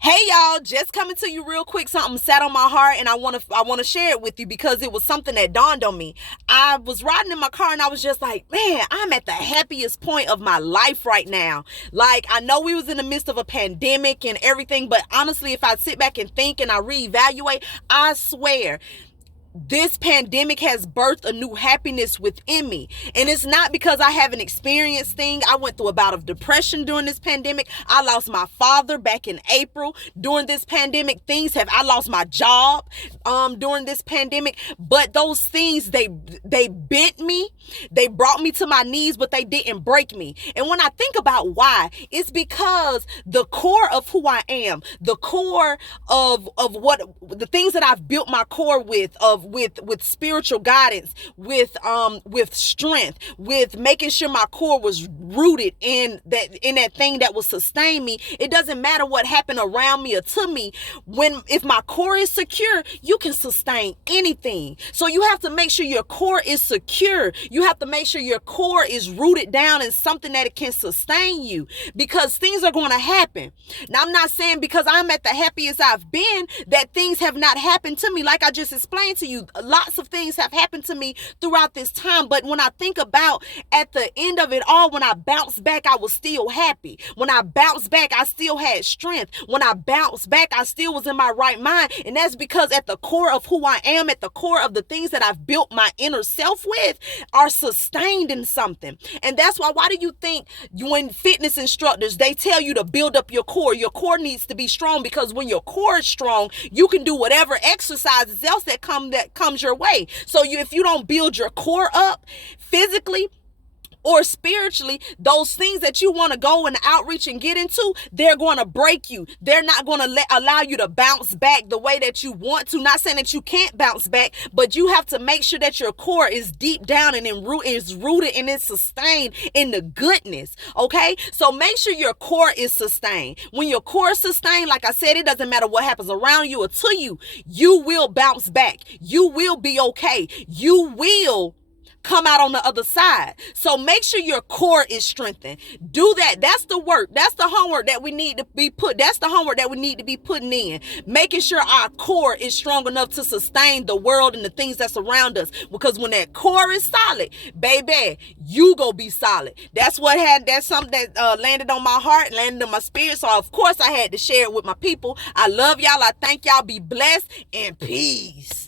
Hey y'all, just coming to you real quick. Something sat on my heart and I want to share it with you because it was something that dawned on me. I was riding in my car and I was just like, "Man, I'm at the happiest point of my life right now." Like, I know we was in the midst of a pandemic and everything, but honestly, if I sit back and think and I reevaluate, I swear this pandemic has birthed a new happiness within me. And it's not because I haven't experienced things. I went through a bout of depression during this pandemic. I lost my father back in April during this pandemic. I lost my job during this pandemic. But those things, they bent me. They brought me to my knees, but they didn't break me. And when I think about why, it's because the core of who I am, the core of what the things that I've built my core with spiritual guidance, with strength, with making sure my core was rooted in that thing that will sustain me. It doesn't matter what happened around me or to me. If my core is secure, you can sustain anything. So you have to make sure your core is secure. You have to make sure your core is rooted down in something that it can sustain you, because things are going to happen. Now, I'm not saying because I'm at the happiest I've been that things have not happened to me. Like I just explained to you, lots of things have happened to me throughout this time. But when I think about at the end of it all, when I bounced back, I was still happy. When I bounced back, I still had strength. When I bounced back, I still was in my right mind. And that's because at the core of who I am, at the core of the things that I've built my inner self with, are sustained in something. And that's why do you think when fitness instructors, they tell you to build up your core needs to be strong, because when your core is strong, you can do whatever exercises else that comes your way. So if you don't build your core up physically or spiritually, those things that you want to go and outreach and get into, they're going to break you. They're not going to allow you to bounce back the way that you want to. Not saying that you can't bounce back, but you have to make sure that your core is deep down and is rooted and it's sustained in the goodness. Okay, so make sure your core is sustained. When your core is sustained, like I said, it doesn't matter what happens around you or to you. You will bounce back. You will be okay. You will come out on the other side. So make sure your core is strengthened. Do that. That's the work. That's the homework that we need to be that's the homework that we need to be putting in. Making sure our core is strong enough to sustain the world and the things that's around us. Because when that core is solid, baby, you go be solid. That's something that landed on my heart, landed on my spirit. So of course I had to share it with my people. I love y'all. I thank y'all. Be blessed and peace.